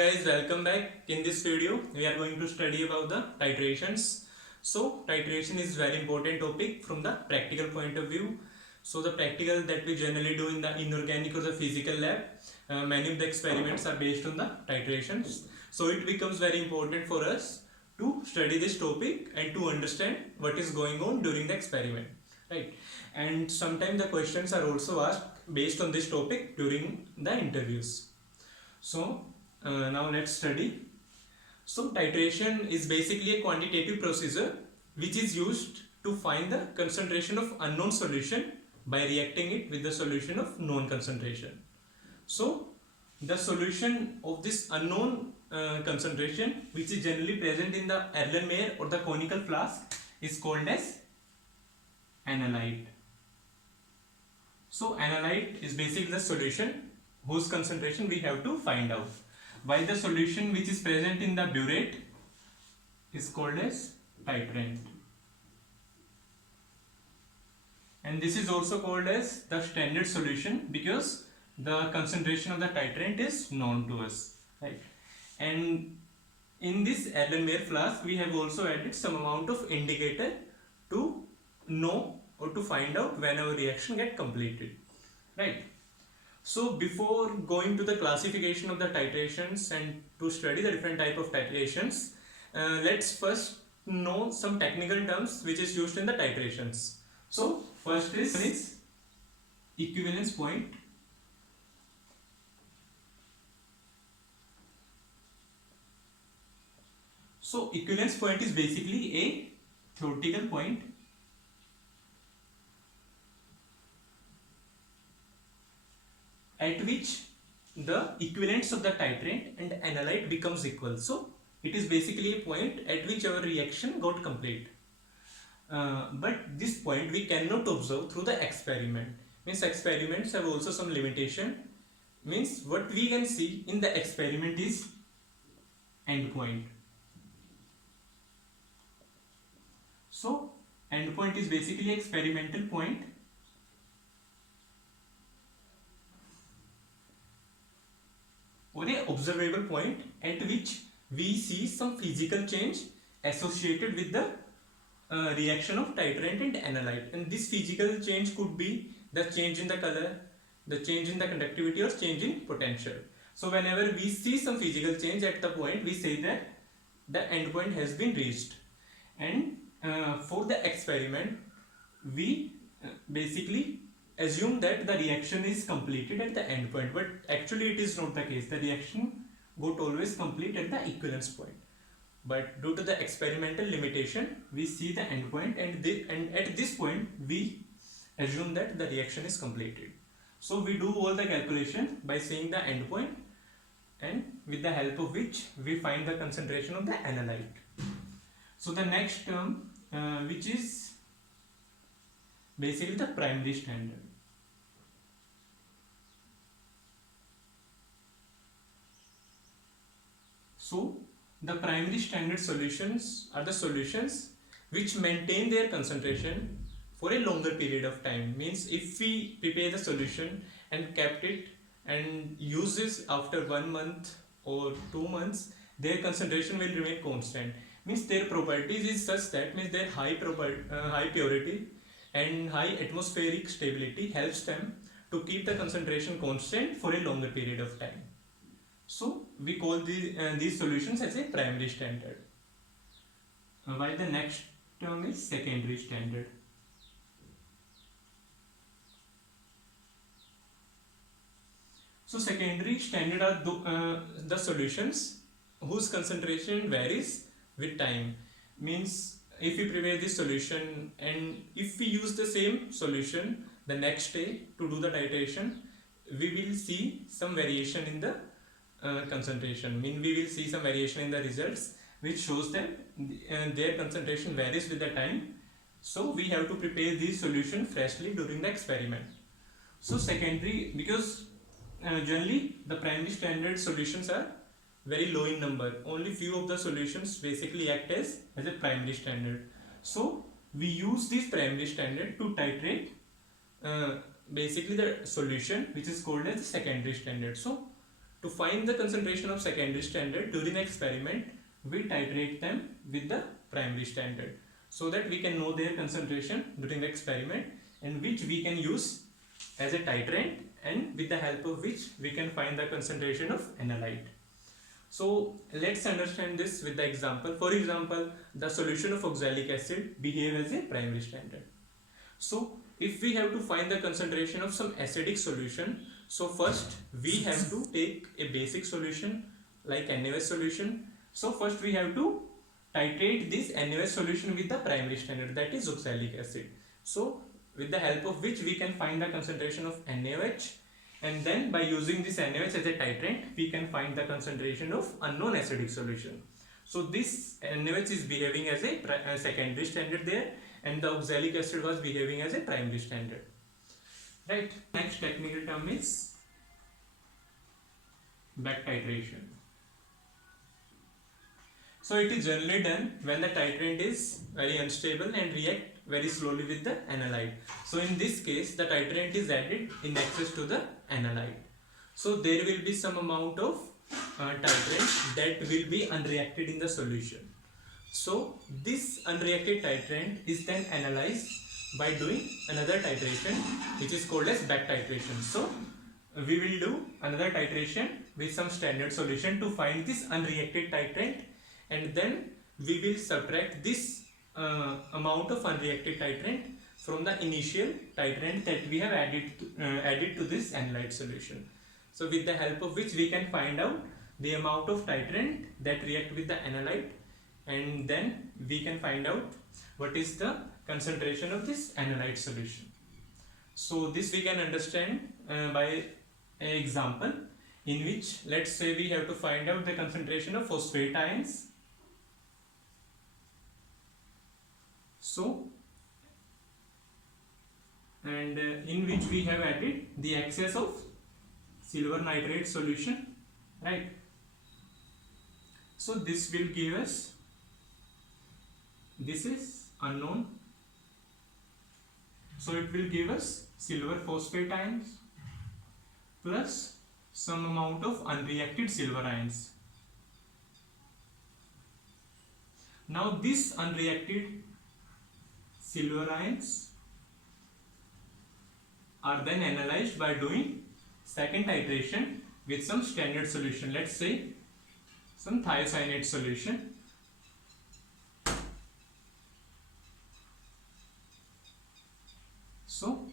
guys, welcome back. In this video, we are going to study about the titrations. So titration is very important topic from the practical point of view. So the practical that we generally do in the inorganic or the physical lab, many of the experiments are based on the titrations. So it becomes very important for us to study this topic and to understand what is going on during the experiment, right? And sometimes the questions are also asked based on this topic during the interviews. So now let's study. So titration is basically a quantitative procedure which is used to find the concentration of unknown solution by reacting it with the solution of known concentration. So the solution of this unknown concentration, which is generally present in the Erlenmeyer or the conical flask, is called as analyte. So analyte is basically the solution whose concentration we have to find out, while the solution which is present in the burette is called as titrant, and this is also called as the standard solution because the concentration of the titrant is known to us, right? And in this Erlenmeyer flask we have also added some amount of indicator to know or to find out when our reaction get completed, right? So before going to the classification of the titrations and to study the different type of titrations, let's first know some technical terms which is used in the titrations. So first is equivalence point. So equivalence point is basically a theoretical point at which the equivalents of the titrant and analyte becomes equal. So it is basically a point at which our reaction got complete. But this point we cannot observe through the experiment. Means experiments have also some limitation. Means what we can see in the experiment is endpoint. So endpoint is basically experimental point or a observable point at which we see some physical change associated with the reaction of titrant and analyte, and this physical change could be the change in the color, the change in the conductivity, or change in potential. So whenever we see some physical change at the point, we say that the endpoint has been reached. And for the experiment we basically assume that the reaction is completed at the endpoint, but actually it is not the case. The reaction got always complete at the equivalence point, but due to the experimental limitation we see the endpoint, and at this point we assume that the reaction is completed. So we do all the calculation by seeing the endpoint, and with the help of which we find the concentration of the analyte. So the next term which is basically the primary standard. So the primary standard solutions are the solutions which maintain their concentration for a longer period of time. Means if we prepare the solution and kept it and use this after 1 month or 2 months, their concentration will remain constant. Means their properties is such that means their high purity and high atmospheric stability helps them to keep the concentration constant for a longer period of time. So we call these solutions as a primary standard, while the next term is secondary standard. So secondary standard are the solutions whose concentration varies with time. Means if we prepare this solution and if we use the same solution the next day to do the titration, we will see some variation in the concentration. Mean we will see some variation in the results which shows that their concentration varies with the time. So we have to prepare this solution freshly during the experiment. So secondary, because generally the primary standard solutions are very low in number, only few of the solutions basically act as a primary standard. So we use this primary standard to titrate basically the solution which is called as the secondary standard. So To find the concentration of secondary standard during the experiment, we titrate them with the primary standard so that we can know their concentration during the experiment, and which we can use as a titrant, and with the help of which we can find the concentration of analyte. So let's understand this with the example. For example, the solution of oxalic acid behave as a primary standard. So if we have to find the concentration of some acidic solution, so first we have to take a basic solution like NaOH solution. So first we have to titrate this NaOH solution with the primary standard, that is oxalic acid. So with the help of which we can find the concentration of NaOH, and then by using this NaOH as a titrant we can find the concentration of unknown acidic solution. So this NaOH is behaving as a secondary standard there, and the oxalic acid was behaving as a primary standard. Right. Next technical term is back titration. So it is generally done when the titrant is very unstable and react very slowly with the analyte. So in this case the titrant is added in excess to the analyte. So there will be some amount of titrant that will be unreacted in the solution. So this unreacted titrant is then analyzed by doing another titration, which is called as back titration. So we will do another titration with some standard solution to find this unreacted titrant, and then we will subtract this amount of unreacted titrant from the initial titrant that we have added to this analyte solution. So with the help of which we can find out the amount of titrant that react with the analyte, and then we can find out what is the concentration of this analyte solution. So this we can understand by an example in which, let's say, we have to find out the concentration of phosphate ions. So, and in which we have added the excess of silver nitrate solution, right? So this will give us, this is unknown, so it will give us silver phosphate ions plus some amount of unreacted silver ions. Now this unreacted silver ions are then analyzed by doing second titration with some standard solution, let's say some thiocyanate solution. So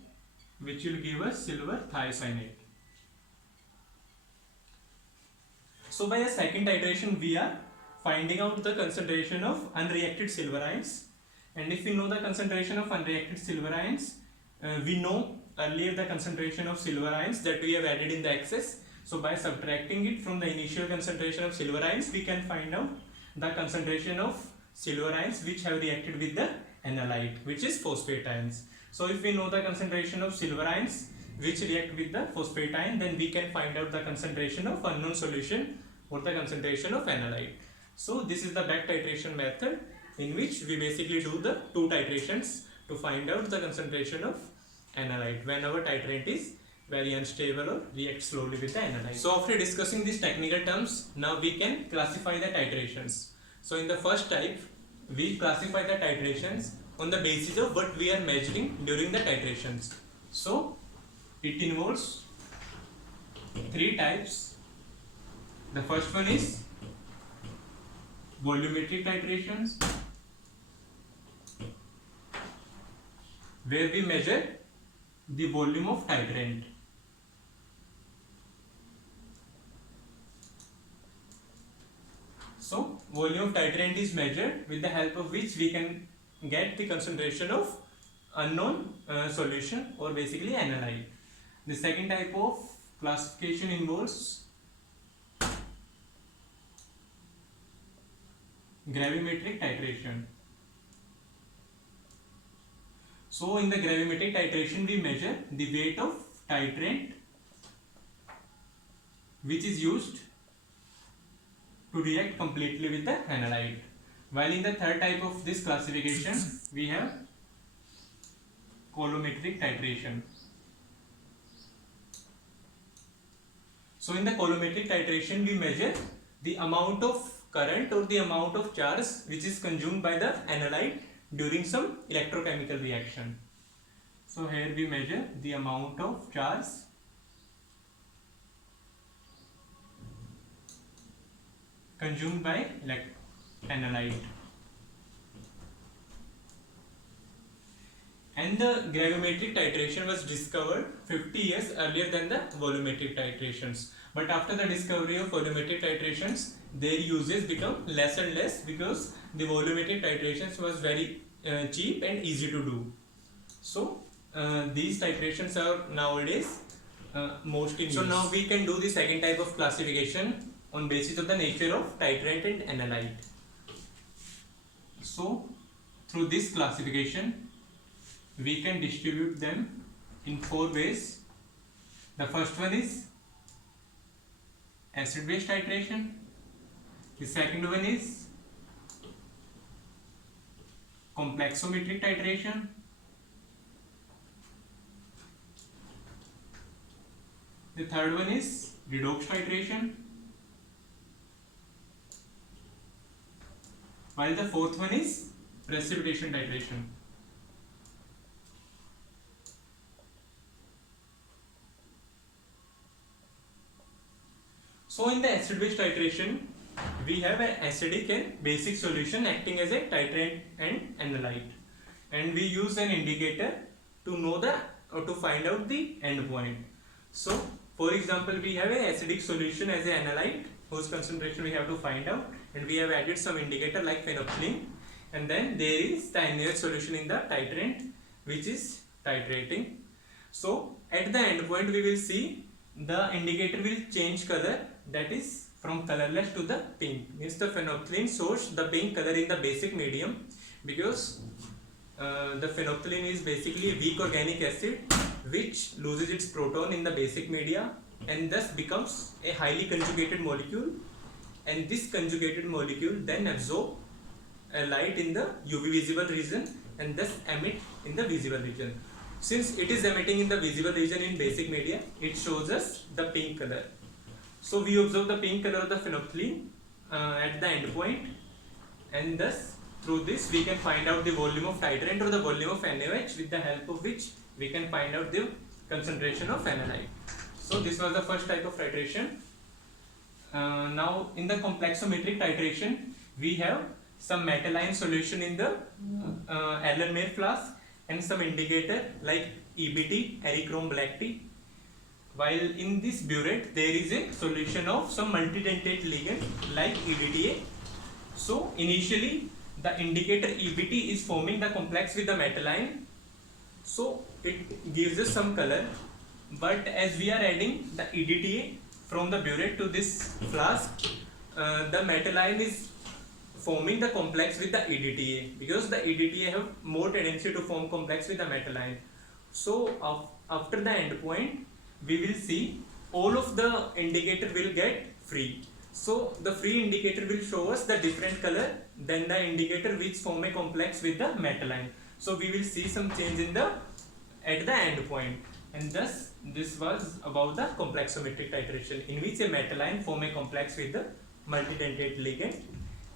which will give us silver thiocyanate. So by a second titration we are finding out the concentration of unreacted silver ions, and if we know the concentration of unreacted silver ions, we know earlier the concentration of silver ions that we have added in the excess. So by subtracting it from the initial concentration of silver ions, we can find out the concentration of silver ions which have reacted with the analyte, which is phosphate ions. So if we know the concentration of silver ions which react with the phosphate ion, then we can find out the concentration of unknown solution or the concentration of analyte. So this is the back titration method in which we basically do the two titrations to find out the concentration of analyte when our titrant is very unstable or reacts slowly with the analyte. So after discussing these technical terms, now we can classify the titrations. So in the first type, we classify the titrations on the basis of what we are measuring during the titrations. So it involves three types. The first one is volumetric titrations, where we measure the volume of titrant. So volume of titrant is measured with the help of which we can get the concentration of unknown solution or basically analyte. The second type of classification involves gravimetric titration. So in the gravimetric titration we measure the weight of titrant which is used to react completely with the analyte. While in the third type of this classification we have colorimetric titration. So in the colorimetric titration, we measure the amount of current or the amount of charge which is consumed by the analyte during some electrochemical reaction. So here we measure the amount of charge consumed by analyte. And the gravimetric titration was discovered 50 years earlier than the volumetric titrations. But after the discovery of volumetric titrations, their uses become less and less because the volumetric titrations was very cheap and easy to do. So these titrations are nowadays most in use. So now we can do the second type of classification on basis of the nature of titrant and analyte. So through this classification, we can distribute them in 4 ways. The first one is acid-base titration. The second one is complexometric titration. The third one is redox titration. While the fourth one is precipitation titration. So in the acid-base titration, we have an acidic and basic solution acting as a titrant and analyte, and we use an indicator to know the or to find out the end point. So for example, we have an acidic solution as an analyte whose concentration we have to find out, and we have added some indicator like phenolphthalein, and then there is the NaOH solution in the titrant which is titrating. So at the end point we will see the indicator will change color, that is from colorless to the pink. Means the phenolphthalein shows the pink color in the basic medium because the phenolphthalein is basically a weak organic acid which loses its proton in the basic media and thus becomes a highly conjugated molecule, and this conjugated molecule then absorb a light in the UV visible region and thus emit in the visible region. Since it is emitting in the visible region in basic media, it shows us the pink color. So we observe the pink color of the phenolphthalein at the end point, and thus through this we can find out the volume of titrant or the volume of NaOH, with the help of which we can find out the concentration of analyte. So this was the first type of titration. Now in the complexometric titration, we have some metalline solution in the Erlenmeyer flask and some indicator like EBT, erichrome black tea. While in this burette there is a solution of some multidentate ligand like EDTA. So initially the indicator EBT is forming the complex with the metalline, so it gives us some color, but as we are adding the EDTA from the burette to this flask, the metalline is forming the complex with the EDTA because the EDTA have more tendency to form complex with the metalline. So after the end point we will see all of the indicator will get free. So the free indicator will show us the different color than the indicator which form a complex with the metalline. So we will see some change in the at the end point, and thus this was about the complexometric titration in which a metalline form a complex with the multidentate ligand,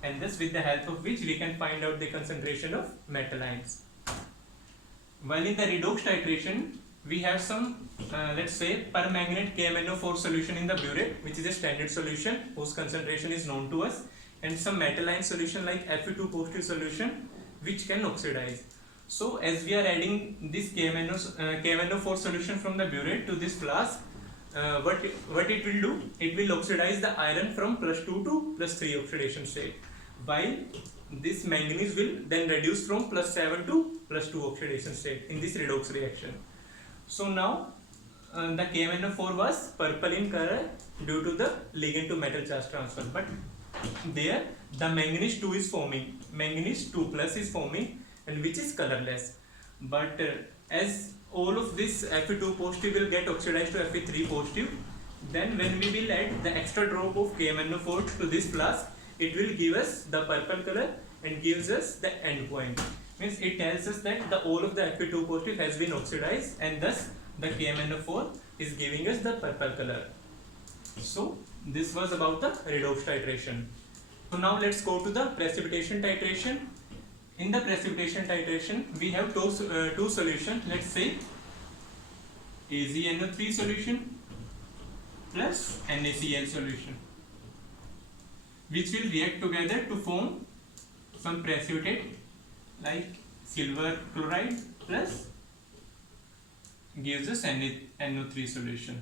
and thus with the help of which we can find out the concentration of metallines. While in the redox titration, we have some let's say permanganate KMnO4 solution in the burette, which is a standard solution whose concentration is known to us, and some metalline solution like Fe2 positive solution which can oxidize. So as we are adding this KMnO4 solution from the burette to this flask, what it will do, it will oxidize the iron from +2 to +3 oxidation state, while this manganese will then reduce from +7 to +2 oxidation state in this redox reaction. So now the KMnO4 was purple in color due to the ligand to metal charge transfer, but there the manganese 2 is forming, manganese 2+ is forming, and which is colorless. But as all of this Fe2 positive will get oxidized to Fe3 positive, then when we will add the extra drop of KMnO4 to this flask, it will give us the purple color and gives us the end point. Means it tells us that the all of the Fe2 positive has been oxidized, and thus the KMnO4 is giving us the purple color. So this was about the redox titration. So now let's go to the precipitation titration. In the precipitation titration, we have two solutions. Let's say AgNO3 solution plus NaCl solution, which will react together to form some precipitate like silver chloride plus gives us NO3 solution.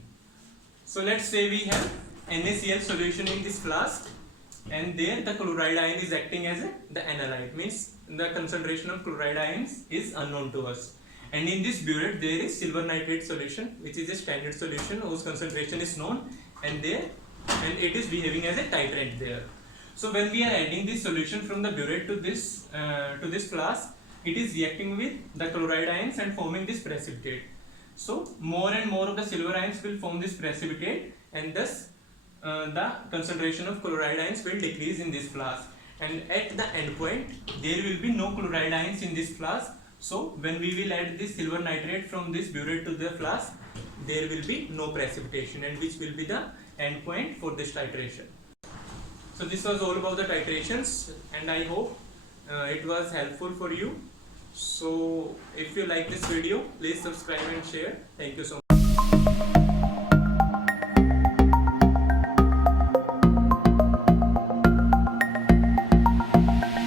So let's say we have NaCl solution in this flask, and there the chloride ion is acting as the analyte, means the concentration of chloride ions is unknown to us. And in this burette there is silver nitrate solution, which is a standard solution whose concentration is known, and it is behaving as a titrant there. So when we are adding this solution from the burette to this flask, it is reacting with the chloride ions and forming this precipitate. So more and more of the silver ions will form this precipitate, and thus the concentration of chloride ions will decrease in this flask. And at the end point, there will be no chloride ions in this flask. So when we will add this silver nitrate from this burette to the flask, there will be no precipitation, and which will be the end point for this titration. So this was all about the titrations, and I hope it was helpful for you. So if you like this video, please subscribe and share. Thank you so much.